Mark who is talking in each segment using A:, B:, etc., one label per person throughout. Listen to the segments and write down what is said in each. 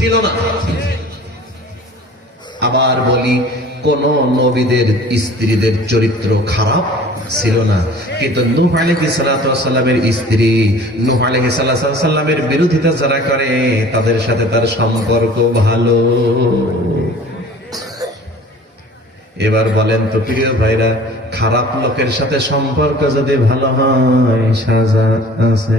A: ছিল না। আবার বলি, কোন নবীদের, স্ত্রীদের চরিত্র খারাপ ছিল না। কিন্তু নূহ আলাইহি সাল্লামের স্ত্রী, নূহ আলাইহি সাল্লামের বিরোধিতা যারা করে, তাদের সাথে তার সম্পর্ক ভালো। এবার বলেন তো, প্রিয় ভাইরা, খারাপ লোকের সাথে সম্পর্ক যদি ভালো হয়, সাজা আছে।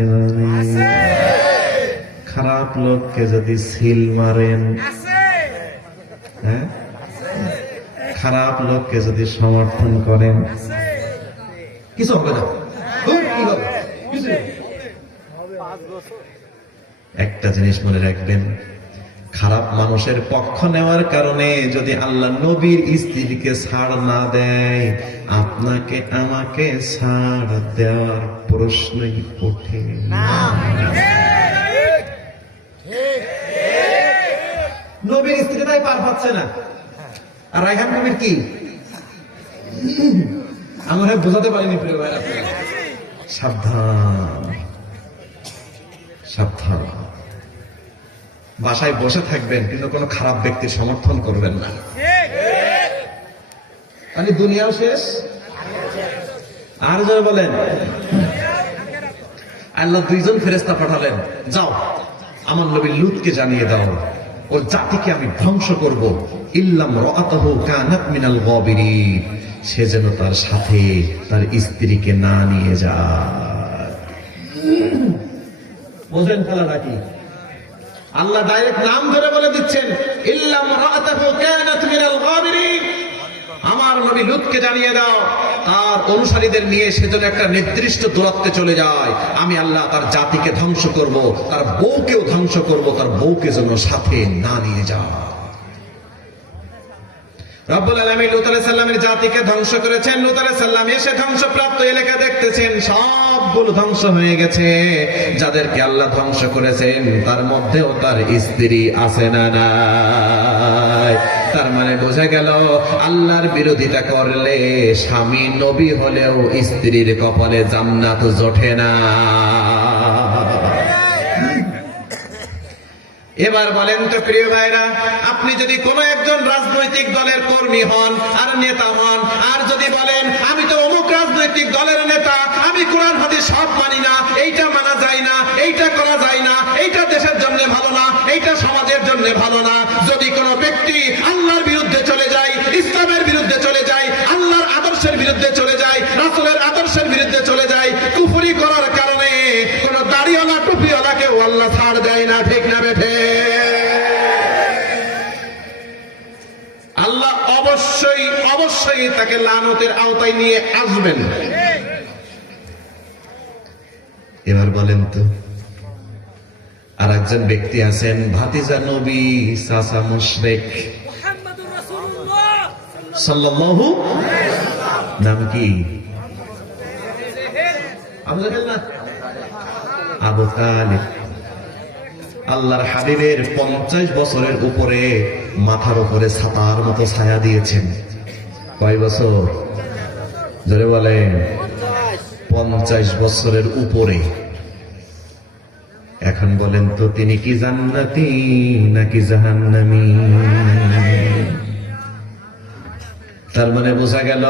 A: খারাপ লোককে যদি সিল মারেন হ্যাঁ? খারাপ লোককে যদি সমর্থন করেন কিছু হবে না? একটা জিনিস মনে রাখবেন খারাপ মানুষের পক্ষ নেওয়ার কারণে যদি আল্লাহ নবীর স্ত্রীকে ছাড় না দেয় আপনাকে আমাকে ছাড় দেওয়ার প্রশ্নই ওঠে না নবীর পাচ্ছে না। আর রায়হান কবির কি? আমরা বোঝাতে পারিনি প্রিয় ভাইরা। সাবধান। সাবধান। বাসায় বসে থাকবেন, কিন্তু কোনো খারাপ ব্যক্তির সমর্থন করবেন না। মানে দুনিয়াও শেষ? আর যারা বলেন। আল্লাহ দুইজন ফেরেস্তা পাঠালেন, যাও, আমার নবী লুতকে জানিয়ে দাও। ওর জাতিকে আমি ধ্বংস করব। ইল্লাম রাতাহু কানাত মিনাল গাবিরিন। সে যেন তার সাথে তার স্ত্রীকে না নিয়ে যায়। বোঝেন খেলাটা কি আল্লাহ ডাইরেক্ট নাম ধরে বলে দিচ্ছেন, ইল্লাম রাতাহু কানাত মিনাল গাবিরিন। আমার নবী লুতকে জানিয়ে দাও তার অনুসারীদের নিয়ে সে যেন একটা নির্দিষ্ট দূরত্বে চলে যায়। আমি আল্লাহ তার জাতিকে ধ্বংস করব, তার বউকেও ধ্বংস করব, তার বউকে যেন সাথে না নিয়ে যায়। ধ্বংস করেছেন। এসে ধ্বংসপ্রাপ্ত এলাকা দেখতেছেন। সবগুলো ধ্বংস হয়ে গেছে। আল্লাহ ধ্বংস করেছেন, তার মধ্যেও তার স্ত্রী আছে না তার মানে বোঝা গেল, আল্লাহর বিরোধিতা করলে স্বামী নবী হলেও স্ত্রীর কপালে জান্নাত জোঠে না। এবার বলেন তো, প্রিয় ভাইরা, আপনি যদি কোনো একজন রাজনৈতিক দলের কর্মী হন আর নেতা হন, আর যদি বলেন, আমি তো অমুক রাজনৈতিক দলের নেতা, আমি কোরআন হাদিস সব মানি না, এইটা মানা যায় না, এইটা করা যায় না, এইটা দেশের জন্য ভালো না, এইটা সমাজের জন্য ভালো না আল্লাহ অবশ্যই অবশ্যই তাকে লানতের আওতায় নিয়ে আসবেন। এবার বলেন তো আর একজন ব্যক্তি আছেন ভাতিজা নবী সাসা মুশরেক। সাল্লাল্লাহু নাম কি? আবু তালিব। আল্লাহর হাবিবের পঞ্চাশ বছরের উপরে মাথার উপরে ছাতার মতো ছায়া দিয়েছেন। কয় বছর? ধরে বলেন। পঞ্চাশ বছরের উপরে। এখন বলেন তো তিনি কি জান্নাতি নাকি জাহান্নামী? তার মানে বোঝা গেল,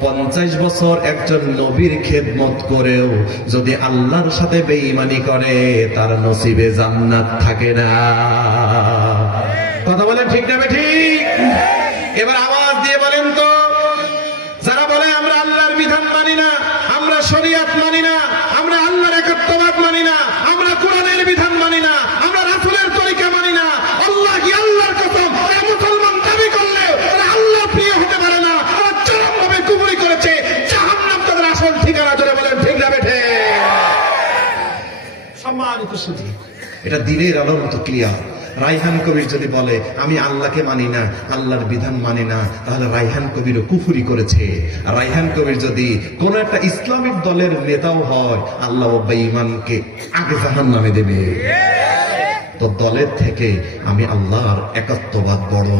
A: পঞ্চাশ বছর একজন নবীর খেদমত করেও যদি আল্লাহর সাথে বেঈমানি করে, তার নসিবে জান্নাত থাকে না। কথা বলেন ঠিক না ঠিক এবার আওয়াজ দিয়ে বলেন তো, যারা বলে আমরা আল্লাহর বিধান মানি না, আমরা শরিয়াত মানি না, আমরা আল্লাহর একত্ববাদ মানি না, আমরা কোরআনের বিধান মানি না, আমরা রাসূলের তরিকা মানি না, আল্লাহ কি আল্লাহর এরা মুসলমান দাবি করলে এরা আল্লাহ প্রিয় হতে পারে না ওরা চরমভাবে কুফরি করেছে, জাহান্নাম তাদের আসল ঠিকানা জোরে বলেন ঠিক না বেঠে? সম্মানিত সুধী এটা দিনের আলোর মতো ক্লিয়ার রাইহান কবির যদি বলে, আমি আল্লাহকে মানি না, আল্লাহর বিধান মানি না, তাহলে রাইহান কবিরও কুফুরি করেছে। রাইহান কবির যদি কোন একটা ইসলামিক দলের নেতাও হয়, আল্লাহ ইমানকে আগে জাহান নামে দেবে। তো দলের থেকে আমি আল্লাহর একাত্মবাদ বড়।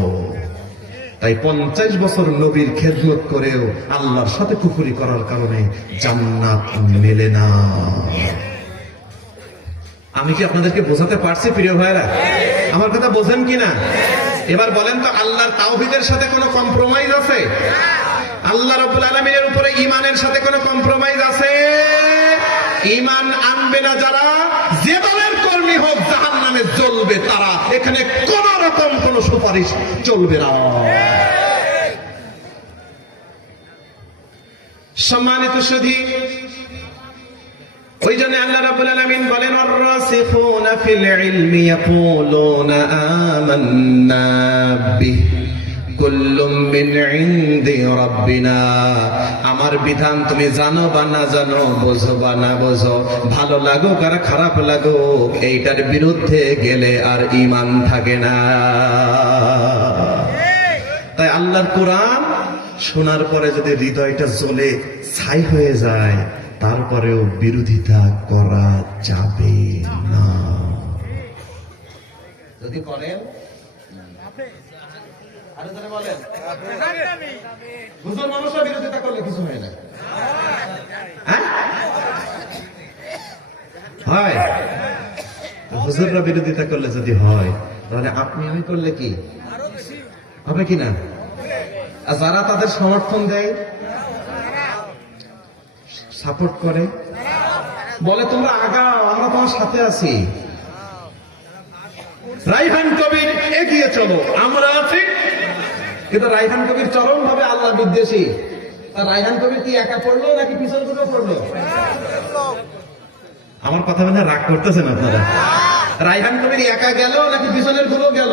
A: তাই পঞ্চাশ বছর নবীর খেদমত করেও আল্লাহর সাথে কুফুরি করার কারণে জান্নাত মেলে না। আমি কি আপনাদেরকে বোঝাতে পারছি, প্রিয় ভাইরা আমার কথা বোঝেন কি না এবার বলেন তো আল্লাহর তাওহিদের সাথে কোনো কম্প্রোমাইজ আছে? আল্লাহ রব্বুল আলমিনের উপরে ইমানের সাথে কোনো কম্প্রোমাইজ আছে? ইমান আনবে না যারা? যে দলের কর্মী হোক জাহান নামে জ্বলবে তারা। এখানে কোন রকম কোন সুপারিশ চলবে না। সম্মানিত সুধী ওই জন্য আল্লাহ আমার বিধান তুমি জানো বা না জানো, বোঝো বা না বোঝো, ভালো লাগুক আর খারাপ লাগুক, এইটার বিরুদ্ধে গেলে আর ইমান থাকে না। তাই আল্লাহর কোরআন শোনার পরে যদি হৃদয়টা জ্বলে, ছাই হয়ে যায় তারপরেও বিরোধিতা করা যাবে না। যদি করেন বিরোধিতা করলে হয় না। হ্যাঁ? বিরোধিতা করলে যদি হয়, তাহলে আপনি আমি করলে কি? হবে কি না? আর যারা তাদের সমর্থন দেয় সাপোর্ট করে। বলে, তোমরা আগাও, আমরা তোমার সাথে আছি। রাইহান কবির এগিয়ে চলো, আমরা আছি। কিন্তু রাইহান কবির চরম ভাবে আল্লাহ বিদ্বেষী। রাইহান কবির কি একা পড়ল নাকি পিছনগুলো পড়ল? আমার কথা মানে রাগ করতেছেন আপনারা। রাইহান কবির একা গেল নাকি পিছনেরগুলো গেল?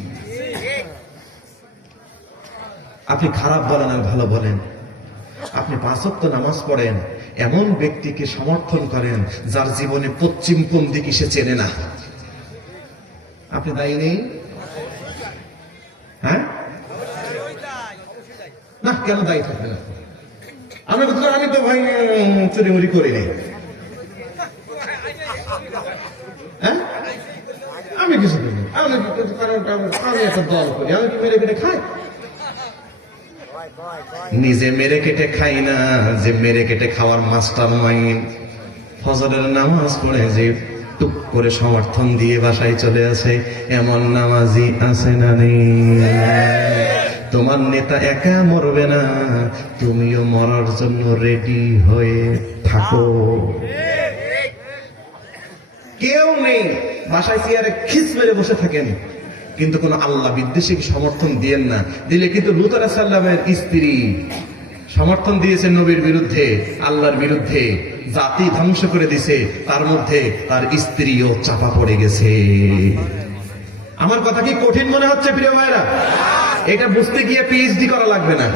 A: আপনি খারাপ বলেন আর ভালো বলেন। আপনি পাঁচক্ত নামাজ পড়েন, এমন ব্যক্তিকে সমর্থন করেন যার জীবনে পশ্চিম কোন দিকে সে চেনে না। আপনি দায়ী নেই? হ্যাঁ? না, কেন দায়ী থাকবেন? আমি আমি তো ভাই চুরি মুড়ি করিনি। হ্যাঁ? আমি কিছু করিনি। আমি একটা দল করি। আমি কি মেরে কেটে খাই? নিজে মেরে কেটে খাই না, যে মেরে কেটে খাওয়ার মাস্টার মাইন্ড ফজরের নামাজ পড়ে যে টুক করে সমর্থন দিয়ে বাসায় চলে আসে, এমন নামাজি আছে না নেই। তোমার নেতা একা মরবে না, তুমিও মরার জন্য রেডি হয়ে থাকো। কেউ নেই, বাসায় চেয়ারে খিস মেরে বসে থাকেন। কিন্তু কোন আল্লাহ বিদ্বেষী সমর্থন দিয়েন না? দিলে কিন্তু লুতার সাল্লামের স্ত্রী সমর্থন দিয়েছে নবীর বিরুদ্ধে, আল্লাহর বিরুদ্ধে। জাতি ধ্বংস করে দিছে, তার মধ্যে তার স্ত্রীও চাপা পড়ে গেছে। আমার কথা কি কঠিন মনে হচ্ছে প্রিয় ভাইরা এটা বুঝতে গিয়ে পিএইচডি করা লাগবে না।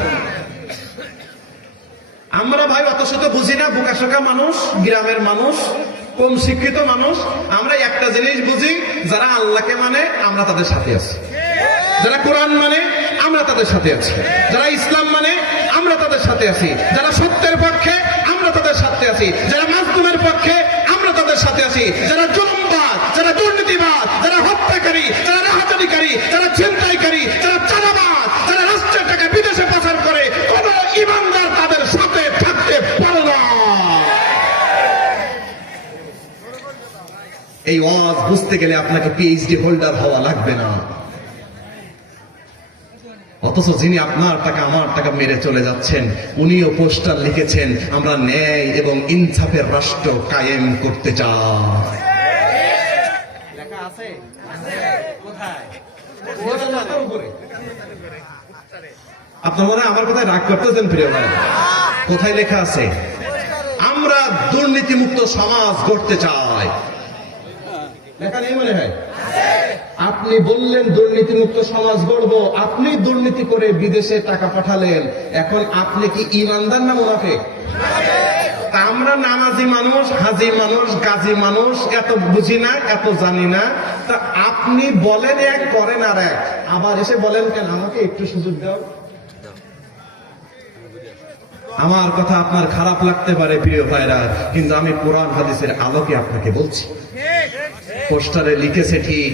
A: আমরা ভাই অত শত বুঝি না বোকাশোকা মানুষ, গ্রামের মানুষ কম শিক্ষিত মানুষ আমরা একটা জিনিস বুঝি, যারা আল্লাহকে মানে আমরা তাদের সাথে আছি। যারা কোরআন মানে আমরা তাদের সাথে আছি। যারা ইসলাম মানে আমরা তাদের সাথে আছি। যারা সত্যের পক্ষে, আমরা তাদের সাথে আছি। যারা মাসদুমের পক্ষে, আমরা তাদের সাথে আছি। যারা জুলুমবাদ, যারা দুর্নীতিবাদ, যারা হত্যাকারী, যারা রাহাজানিকারী, যারা ছিনতাইকারী, যারা চাঁদাবাদ যারা রাষ্ট্রের টাকা বিদেশে পাচার করে কোন ইমানদার তাদের সাথে থাকতে পারে না এই ওয়াজ বুঝতে গেলে আপনাকে পিএইচডি হোল্ডার হওয়া লাগবে না। অথচ যিনি আপনার টাকা আমার টাকা মেরে চলে যাচ্ছেন উনিও পোস্টার লিখেছেন আমরা ন্যায় এবং ইনসাফের রাষ্ট্র কায়েম করতে চাই। আপনার মনে হয় আমার কথায় রাগ করতেছেন প্রিয় ভাই? কোথায় লেখা আছে? আমরা দুর্নীতিমুক্ত সমাজ গড়তে চাই। লেখা নেই মনে হয়? আপনি বললেন দুর্নীতিমুক্ত সমাজ গড়ব, আপনি দুর্নীতি করে বিদেশে টাকা পাঠালেন। এখন আপনি কি ইমানদার না মুনাফে আমরা নামাজি মানুষ, হাজি মানুষ, গাজী মানুষ, এত বুঝি না, এত জানি না। তা আপনি বলেন এক, করেন আর এক। আবার এসে বলেন কেন, আমাকে একটু সুযোগ দাও। আমার কথা আপনার খারাপ লাগতে পারে, প্রিয় ভাইরা, কিন্তু আমি কোরআন হাদিসের আলোকে আপনাকে বলছি। পোস্টারে লিখেছে ঠিক,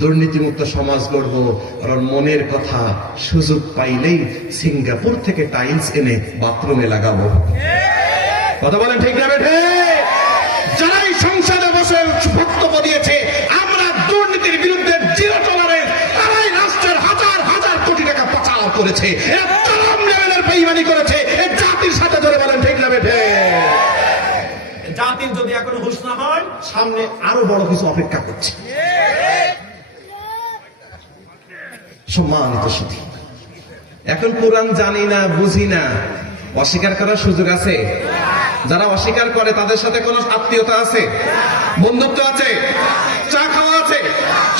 A: দুর্নীতিমুক্ত সমাজ গড়ব, কারণ মনের কথা সুযোগ পাইলেই সিঙ্গাপুর থেকে টাইলস এনে বাথরুমে লাগাবো। কথা বলেন ঠিক না বেঠে? যারাই সংসদে বসে বক্তব্য দিয়েছে, আমরা দুর্নীতির বিরুদ্ধে জিরো টলারেন্স তারাই রাষ্ট্রের হাজার হাজার কোটি টাকা পাচার করেছে। এরা চরম লেভেলের বেইমানি করেছে এ জাতির সাথে ধরে বলেন ঠিক না বেঠে জাতির যদি এখনও হুশ না হয় সামনে আরও বড় কিছু অপেক্ষা করছে। সম্মানিত সুধী, এখন কোরআন জানি না, বুঝি না। অস্বীকার করার সুযোগ আছে? যারা অস্বীকার করে, তাদের সাথে কোনো আত্মীয়তা আছে? বন্ধুত্ব আছে? চা খাওয়া আছে?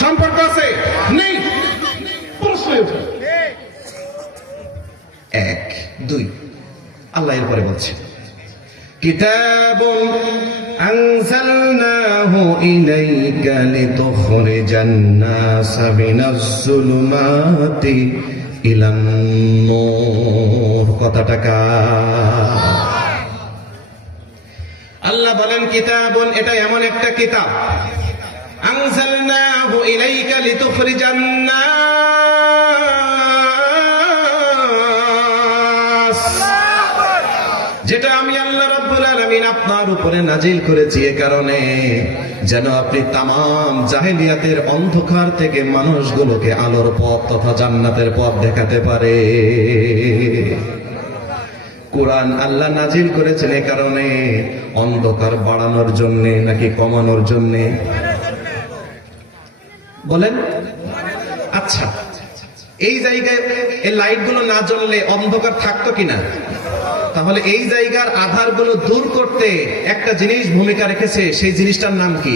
A: সম্পর্ক আছে? নেই। এক, দুই, আল্লাহ এরপরে বলছে كتاب أنزلناه إليك لتخرج الناس من الظلمات إلى النور কথাটা কার? আল্লাহ বলেন কিতাবুন এটা এমন একটা কিতাব আনজালনাহু ইলাইকা লিতুখরিজান নাস আপনার উপরে নাজিল করেছি এ কারণে, যেন আপনি তামাম জাহেলিয়াতের অন্ধকার থেকে মানুষগুলোকে আলোর পথ তথা জান্নাতের পথ দেখাতে পারে। কোরআন আল্লাহ নাজিল করেছেন এ কারণে, অন্ধকার বাড়ানোর জন্যে নাকি কমানোর জন্যে। বলেন? আচ্ছা এই জায়গায় এই লাইটগুলো না জ্বললে অন্ধকার থাকতো কিনা? তাহলে এই জায়গার আধারগুলো দূর করতে একটা জিনিস ভূমিকা রেখেছে সেই জিনিসটার নাম কি?